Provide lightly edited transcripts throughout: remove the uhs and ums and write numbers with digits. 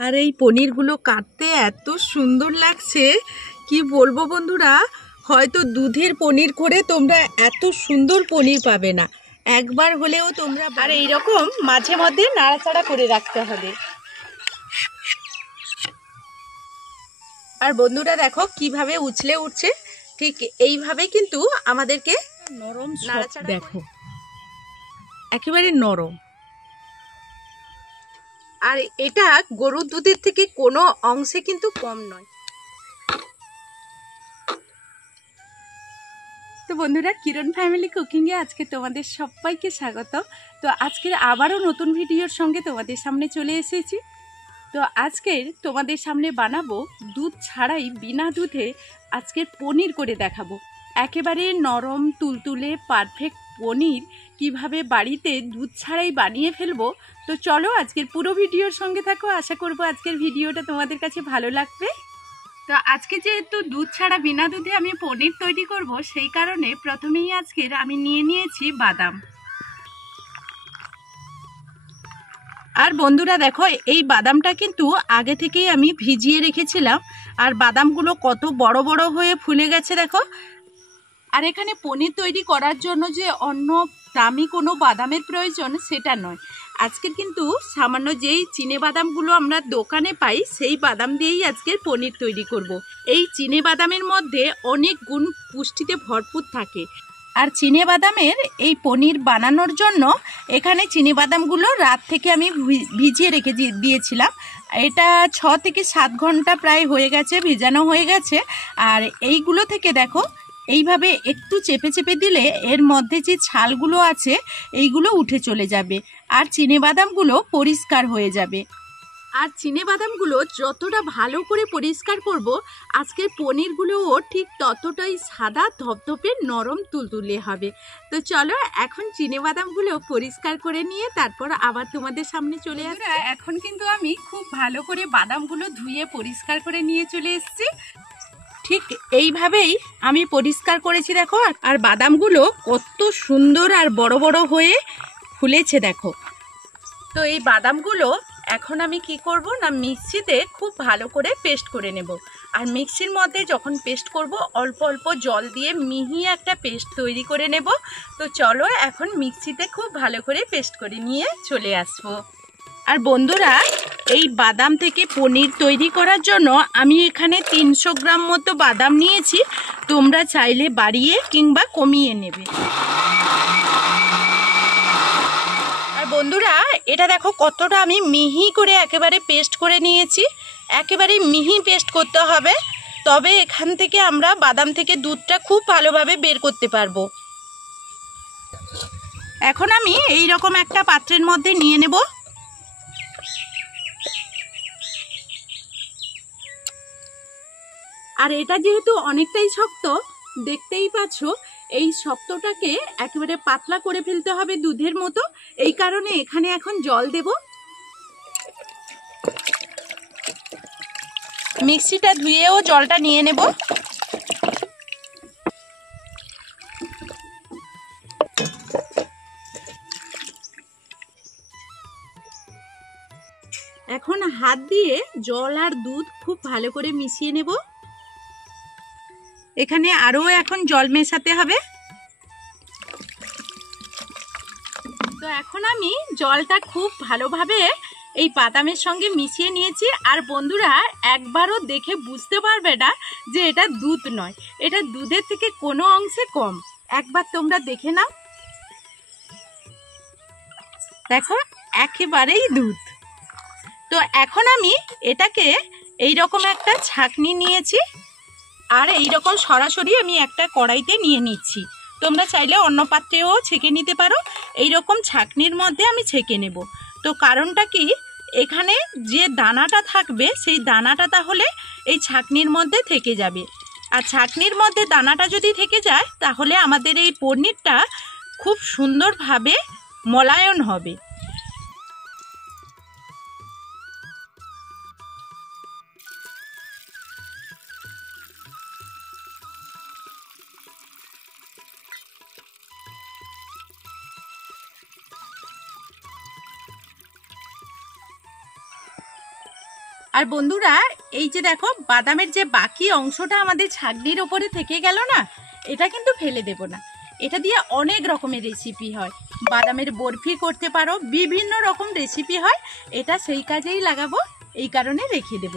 আর এই পনিরগুলো কাটতে এত সুন্দর লাগছে কি বলবো বন্ধুরা, হয়তো দুধের পনির করে তোমরা এত সুন্দর পনির পাবে না। একবার হলেও তোমরা আর এইরকম মাঝে মধ্যে নাড়াচাড়া করে রাখতে হবে। আর বন্ধুরা দেখো কিভাবে উছলে উঠছে, ঠিক এইভাবে কিন্তু আমাদেরকে নরম নাড়াচাড়া দেখো, একেবারে নরম। আর এটা গরুর দুধের থেকে কোনো অংশে কিন্তু কম নয়। তো বন্ধুরা, কিরণ ফ্যামিলি কুকিংয়ে আজকে তোমাদের সবাইকে স্বাগত। তো আজকের আবারও নতুন ভিডিওর সঙ্গে তোমাদের সামনে চলে এসেছি। তো আজকের তোমাদের সামনে বানাবো দুধ ছাড়াই বিনা দুধে আজকের পনির করে দেখাবো। একেবারে নরম তুলতুলে পারফেক্ট পনির কিভাবে বাড়িতে দুধ ছাড়াই বানিয়ে ফেলবো। তো চলো আজকের পুরো ভিডিওর সঙ্গে থাকো, আশা করবো আজকের ভিডিওটা তোমাদের কাছে ভালো লাগবে। তো আজকে যেহেতু দুধ ছাড়া বিনা দুধে আমি পনির তৈরি করব, সেই কারণে প্রথমেই আজকের আমি নিয়ে নিয়েছি বাদাম। আর বন্ধুরা দেখো, এই বাদামটা কিন্তু আগে থেকেই আমি ভিজিয়ে রেখেছিলাম। আর বাদামগুলো কত বড় বড় হয়ে ফুলে গেছে দেখো। আর এখানে পনির তৈরি করার জন্য যে অন্য দামি কোনো বাদামের প্রয়োজন সেটা নয়। আজকে কিন্তু সামান্য যেই চিনে বাদামগুলো আমরা দোকানে পাই সেই বাদাম দিয়েই আজকের পনির তৈরি করব। এই চিনে বাদামের মধ্যে অনেক গুণ পুষ্টিতে ভরপুর থাকে। আর চিনে বাদামের এই পনির বানানোর জন্য এখানে চিনে বাদামগুলো রাত থেকে আমি ভিজিয়ে রেখে দিয়েছিলাম। এটা 6 থেকে 7 ঘন্টা প্রায় হয়ে গেছে, ভিজানো হয়ে গেছে। আর এইগুলো থেকে দেখো এইভাবে একটু চেপে চেপে দিলে এর মধ্যে যে ছালগুলো আছে এইগুলো উঠে চলে যাবে আর চিনে বাদামগুলো পরিষ্কার হয়ে যাবে। আর চিনে বাদামগুলো যতটা ভালো করে পরিষ্কার করব, আজকের পনিরগুলোও ঠিক ততটাই সাদা ধপধপে নরম তুলতুলে হবে। তো চলো এখন চিনে বাদামগুলো পরিষ্কার করে নিয়ে তারপর আবার তোমাদের সামনে চলে আসছি। এখন কিন্তু আমি খুব ভালো করে বাদামগুলো ধুয়ে পরিষ্কার করে নিয়ে চলে এসেছি। ঠিক এইভাবেই আমি পরিষ্কার করেছি দেখো। আর বাদামগুলো কত সুন্দর আর বড় বড় হয়ে ফুলেছে দেখো। তো এই বাদামগুলো এখন আমি কি করব না, মিক্সিতে খুব ভালো করে পেস্ট করে নেব। আর মিক্সির মধ্যে যখন পেস্ট করব অল্প অল্প জল দিয়ে মিহি একটা পেস্ট তৈরি করে নেব। তো চলো এখন মিক্সিতে খুব ভালো করে পেস্ট করে নিয়ে চলে আসবো। আর বন্ধুরা, এই বাদাম থেকে পনির তৈরি করার জন্য আমি এখানে 300 গ্রাম মতো বাদাম নিয়েছি। তোমরা চাইলে বাড়িয়ে কিংবা কমিয়ে নেবে। আর বন্ধুরা, এটা দেখো কতটা আমি মিহি করে একেবারে পেস্ট করে নিয়েছি। একেবারে মিহি পেস্ট করতে হবে, তবে এখান থেকে আমরা বাদাম থেকে দুধটা খুব ভালোভাবে বের করতে পারবো। এখন আমি এই রকম একটা পাত্রের মধ্যে নিয়ে নেব। আর এটা যেহেতু অনেকটাই শক্ত, দেখতেই পাচ্ছ, এই শক্তটাকে একেবারে পাতলা করে ফেলতে হবে দুধের মতো। এই কারণে এখানে এখন জল দেব। মিক্সিটা ধুয়েও জলটা নিয়ে নেব। এখন হাত দিয়ে জল আর দুধ খুব ভালো করে মিশিয়ে নেব। এখানে আরো এখন জল মেশাতে হবে। তো এখন আমি জলটা খুব ভালোভাবে এই বাদামের সঙ্গে মিশিয়ে নিয়েছি। আর বন্ধুরা, একবারও দেখে বুঝতে পারবে না যে এটা দুধ নয়, এটা দুধের থেকে কোনো অংশে কম। একবার তোমরা দেখে নাও, দেখো একেবারেই দুধ। তো এখন আমি এটাকে এইরকম একটা ছাঁকনি নিয়েছি। আর এইরকম সরাসরি আমি একটা কড়াইতে নিয়ে নিচ্ছি। তোমরা চাইলে অন্য পাত্রেও ছেঁকে নিতে পারো। এইরকম ছাঁকনির মধ্যে আমি ছেঁকে নেব। তো কারণটা কি, এখানে যে দানাটা থাকবে সেই দানাটা তাহলে এই ছাঁকনির মধ্যে থেকে যাবে। আর ছাঁকনির মধ্যে দানাটা যদি থেকে যায় তাহলে আমাদের এই পনিরটা খুব সুন্দরভাবে মলায়ন হবে। আর বন্ধুরা এই যে দেখো বাদামের যে বাকি অংশটা আমাদের ছাঁকনির ওপরে থেকে গেল না, এটা কিন্তু ফেলে দেব না। এটা দিয়ে অনেক রকমের রেসিপি হয়, বাদামের বরফি করতে পারো, বিভিন্ন রকম রেসিপি হয়। এটা সেই কাজেই লাগাবো, এই কারণে রেখে দেব।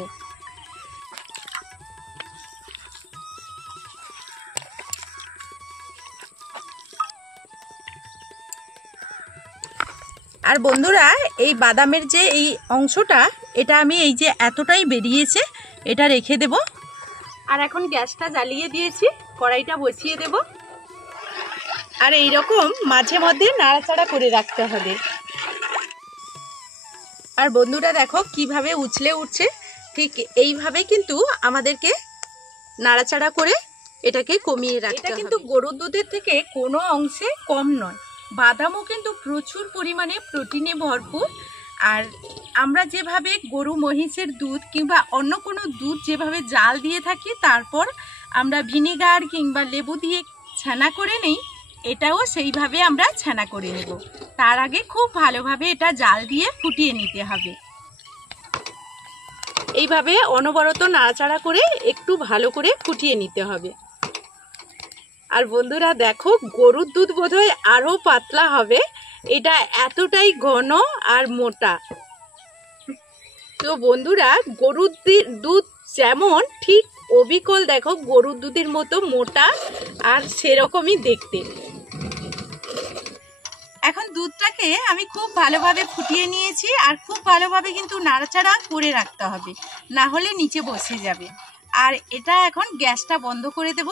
আর বন্ধুরা এই বাদামের যে এই অংশটা, এটা আমি এই যে এতটাই বেরিয়েছে, এটা রেখে দেব। আর এখন গ্যাসটা জ্বালিয়ে দিয়েছি, কড়াইটা বসিয়ে দেব। আর এই রকম মাঝে মধ্যে নাড়াচাড়া করে রাখতে হবে। আর বন্ধুরা দেখো কিভাবে উছলে উঠছে, ঠিক এইভাবে কিন্তু আমাদেরকে নাড়াচাড়া করে এটাকে কমিয়ে রাখতে হবে। এটা কিন্তু গরুর দুধের থেকে কোনো অংশে কম নয়। বাদামও কিন্তু প্রচুর পরিমাণে প্রোটিনে ভরপুর। আর আমরা যেভাবে গরু মহিষের দুধ কিংবা অন্য কোনো দুধ যেভাবে জাল দিয়ে থাকি, তারপর আমরা ভিনেগার কিংবা লেবু দিয়ে ছানা করে নেই, এটাও সেইভাবে আমরা ছানা করে নেব। তার আগে খুব ভালোভাবে এটা জাল দিয়ে ফুটিয়ে নিতে হবে। এইভাবে অনবরত নাড়াচাড়া করে একটু ভালো করে ফুটিয়ে নিতে হবে। আর বন্ধুরা দেখো গরুর দুধ বোধহয় আরো পাতলা হবে, এটা এতটাই ঘন আর মোটা। তো বন্ধুরা গরুর দুধ যেমন, ঠিক অবিকল দেখো গরুর দুধের মতো মোটা আর সেরকমই দেখতে। এখন দুধটাকে আমি খুব ভালোভাবে ফুটিয়ে নিয়েছি, আর খুব ভালোভাবে কিন্তু নাড়াচাড়া করে রাখতে হবে, না হলে নিচে বসে যাবে। আর এটা এখন গ্যাসটা বন্ধ করে দেব।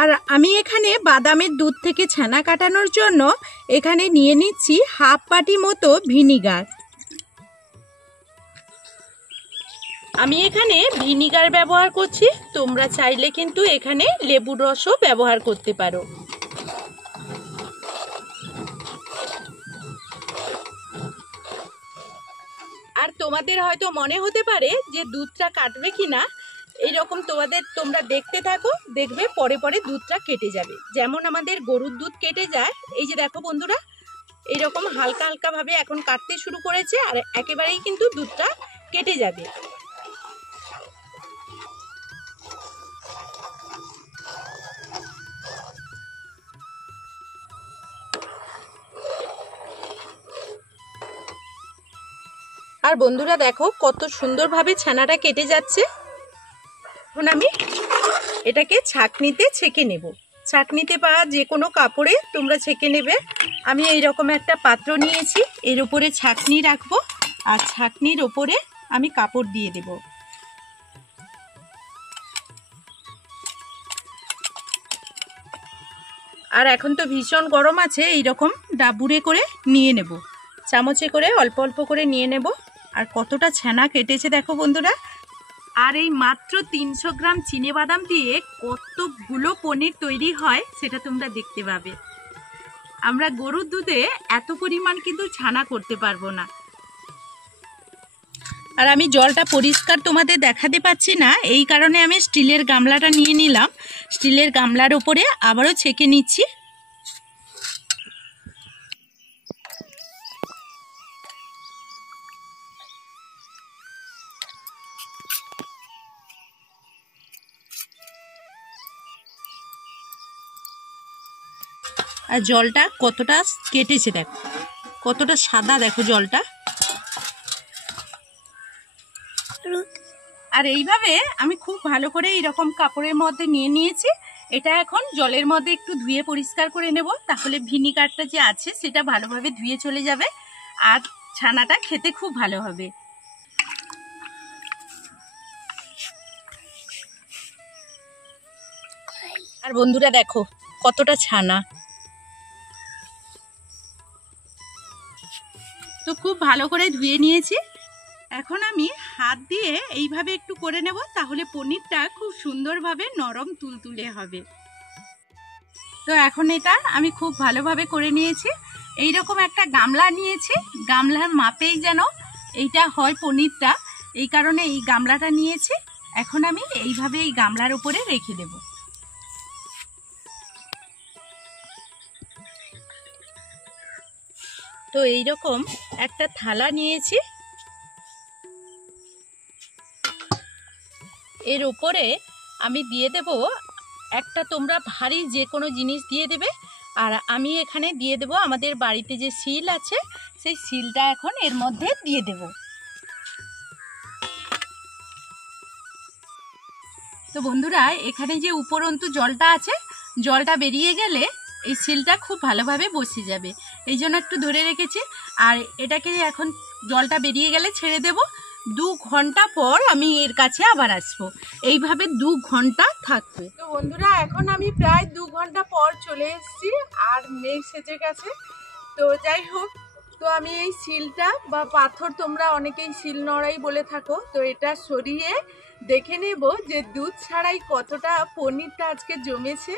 আর আমি এখানে বাদামের দুধ থেকে ছানা কাটানোর জন্য এখানে নিয়ে নিচ্ছি হাফ বাটি মতো ভিনিগার। আমি এখানে ভিনিগার ব্যবহার করছি, তোমরা চাইলে কিন্তু এখানে লেবুর রসও ব্যবহার করতে পারো। আর তোমাদের হয়তো মনে হতে পারে যে দুধটা কাটবে কিনা, এইরকম তোমরা দেখতে থাকো, দেখবে পরে পরে দুধটা কেটে যাবে, যেমন আমাদের গরুর দুধ কেটে যায়। এই যে দেখো বন্ধুরা, এইরকম হালকা হালকা ভাবে এখন কাটতে শুরু করেছে, আর একেবারেই কিন্তু দুধটা কেটে যাবে। আর বন্ধুরা দেখো কত সুন্দরভাবে ছানাটা কেটে যাচ্ছে। এখন আমি এটাকে ছাঁকনিতে ছেঁকে নেব। ছাঁকনিতে বা যে কোনো কাপড়ে তোমরা ছেঁকে নেবে। আমি এইরকম একটা পাত্র নিয়েছি, এর উপরে ছাঁকনি রাখবো, আর ছাঁকনির ওপরে আমি কাপড় দিয়ে দেব। আর এখন তো ভীষণ গরম আছে, এইরকম ডাবুরে করে নিয়ে নেব, চামচে করে অল্প অল্প করে নিয়ে নেব। আর কতটা ছানা কেটেছে দেখো বন্ধুরা। আর এই মাত্র 300 গ্রাম চিনেবাদাম দিয়ে কতগুলো পনির তৈরি হয় সেটা তোমরা দেখতে পাবে। আমরা গরুর দুধে এত পরিমাণ কিন্তু ছানা করতে পারবো না। আর আমি জলটা পরিষ্কার তোমাদের দেখাতে পাচ্ছি না, এই কারণে আমি স্টিলের গামলাটা নিয়ে নিলাম। স্টিলের গামলার ওপরে আবারও ছেঁকে নিচ্ছি। আর জলটা কতটা কেটেছে দেখো, কতটা সাদা দেখো জলটা। আর এইভাবে আমি খুব ভালো করে এইরকম কাপড়ের মধ্যে নিয়ে নিয়েছি। এটা এখন জলের মধ্যে একটু ধুয়ে পরিষ্কার করে নেব, তাহলে ভিনিগারটা যে আছে সেটা ভালোভাবে ধুয়ে চলে যাবে, আর ছানাটা খেতে খুব ভালো হবে। আর বন্ধুরা দেখো কতটা ছানা। তো খুব ভালো করে ধুয়ে নিয়েছি। এখন আমি হাত দিয়ে এইভাবে একটু করে নেব, তাহলে পনিরটা খুব সুন্দরভাবে নরম তুলতুলে হবে। তো এখন এটা আমি খুব ভালোভাবে করে নিয়েছি। এইরকম একটা গামলা নিয়েছি, গামলার মাপেই যেন এইটা হয় পনিরটা, এই কারণে এই গামলাটা নিয়েছি। এখন আমি এইভাবে এই গামলার উপরে রেখে দেব। তো এইরকম একটা থালা নিয়েছি, এর উপরে আমি দিয়ে দেব একটা, তোমরা ভারী যে কোনো জিনিস দিয়ে দেবে। আর আমি এখানে দিয়ে দেব আমাদের বাড়িতে যে শিল আছে, সেই শিলটা এখন এর মধ্যে দিয়ে দেব। তো বন্ধুরা, এখানে যে উপরন্তু জলটা আছে, জলটা বেরিয়ে গেলে এই শিলটা খুব ভালোভাবে বসে যাবে, এই জন্য একটু ধরে রেখেছি। আর এটাকে এখন জলটা বেরিয়ে গেলে ছেড়ে দেব। 2 ঘন্টা পর আমি এর কাছে আবার আসবো, এইভাবে 2 ঘন্টা থাকবে। তো বন্ধুরা, এখন আমি প্রায় 2 ঘন্টা পর চলে এসেছি, আর মেঘ সেজে গেছে। তো যাই হোক, তো আমি এই শিলটা বা পাথর, তোমরা অনেকেই শিল নড়াই বলে থাকো, তো এটা সরিয়ে দেখে নেব যে দুধ ছাড়াই কতটা পনিরটা আজকে জমেছে।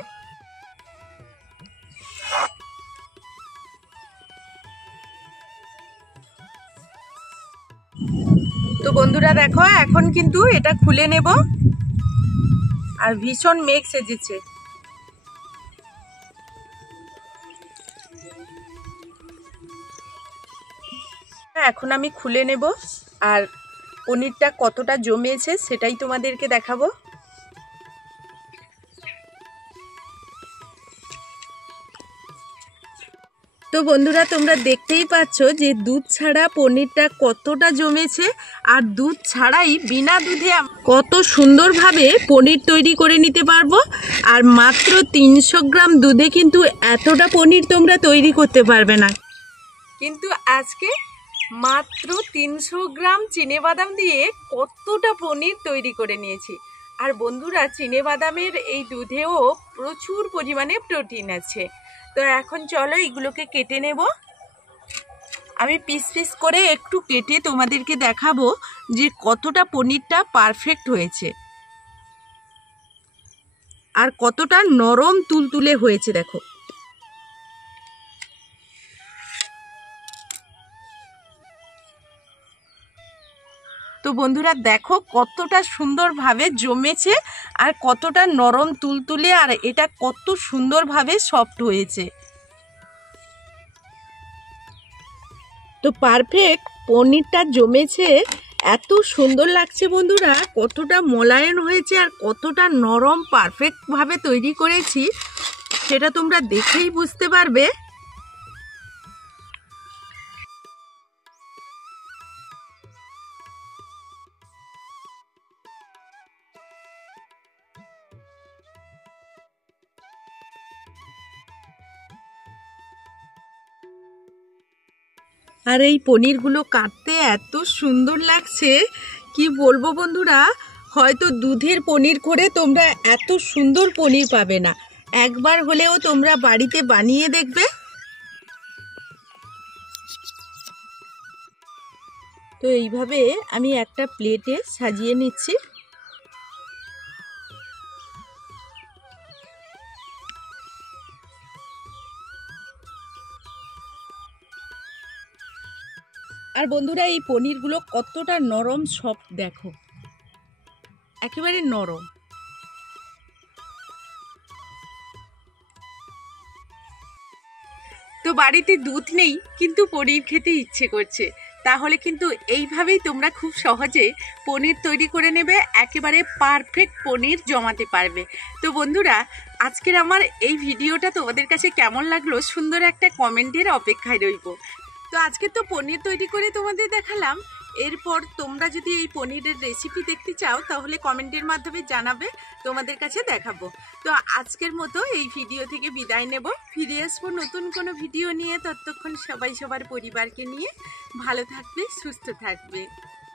তো বন্ধুরা দেখো, এখন কিন্তু এটা খুলে নেব, আর ভীষণ মেঘ সেজেছে। এখন আমি খুলে নেব, আর পনিরটা কতটা জমেছে সেটাই তোমাদেরকে দেখাবো। তো বন্ধুরা, তোমরা দেখতেই পাচ্ছ যে দুধ ছাড়া পনিরটা কতটা জমেছে, আর দুধ ছাড়াই বিনা দুধে কত সুন্দরভাবে পনির তৈরি করে নিতে পারবো। আর মাত্র 300 গ্রাম দুধে কিন্তু এতটা পনির তোমরা তৈরি করতে পারবে না। কিন্তু আজকে মাত্র 300 গ্রাম চিনেবাদাম দিয়ে কতটা পনির তৈরি করে নিয়েছি। আর বন্ধুরা, চিনেবাদামের এই দুধেও প্রচুর পরিমাণে প্রোটিন আছে। তো এখন চলো এগুলোকে কেটে নেব। আমি পিস পিস করে একটু কেটে তোমাদেরকে দেখাবো যে কতটা পনিরটা পারফেক্ট হয়েছে, আর কতটা নরম তুলতুলে হয়েছে দেখো। তো বন্ধুরা দেখো কতটা সুন্দরভাবে জমেছে, আর কতটা নরম তুলতুলে, আর এটা কত সুন্দরভাবে সফট হয়েছে। তো পারফেক্ট পনিরটা জমেছে, এত সুন্দর লাগছে বন্ধুরা, কতটা মোলায়েম হয়েছে আর কতটা নরম পারফেক্টভাবে তৈরি করেছি সেটা তোমরা দেখেই বুঝতে পারবে। আর এই পনিরগুলো কাটতে এত সুন্দর লাগছে, কি বলবো বন্ধুরা, হয়তো দুধের পনির করে তোমরা এত সুন্দর পনির পাবে না। একবার হলেও তোমরা বাড়িতে বানিয়ে দেখবে। তো এইভাবে আমি একটা প্লেটে সাজিয়ে নিচ্ছি। আর বন্ধুরা, এই পনিরগুলো কতটা নরম সফট দেখো, একেবারে নরম। তো বাড়িতে দুধ নেই কিন্তু পনির খেতে ইচ্ছে করছে, তাহলে কিন্তু এইভাবেই তোমরা খুব সহজে পনির তৈরি করে নেবে, একেবারে পারফেক্ট পনির জমাতে পারবে। তো বন্ধুরা, আজকের আমার এই ভিডিওটা তোমাদের কাছে কেমন লাগলো সুন্দর একটা কমেন্টের অপেক্ষায় রইব। তো আজকে তো পনির তৈরি করে তোমাদের দেখালাম, এরপর তোমরা যদি এই পনিরের রেসিপি দেখতে চাও তাহলে কমেন্টের মাধ্যমে জানাবে, তোমাদের কাছে দেখাবো। তো আজকের মতো এই ভিডিও থেকে বিদায় নেব, ফিরে আসবো নতুন কোনো ভিডিও নিয়ে। ততক্ষণ সবাই সবার পরিবারকে নিয়ে ভালো থাকবে, সুস্থ থাকবে।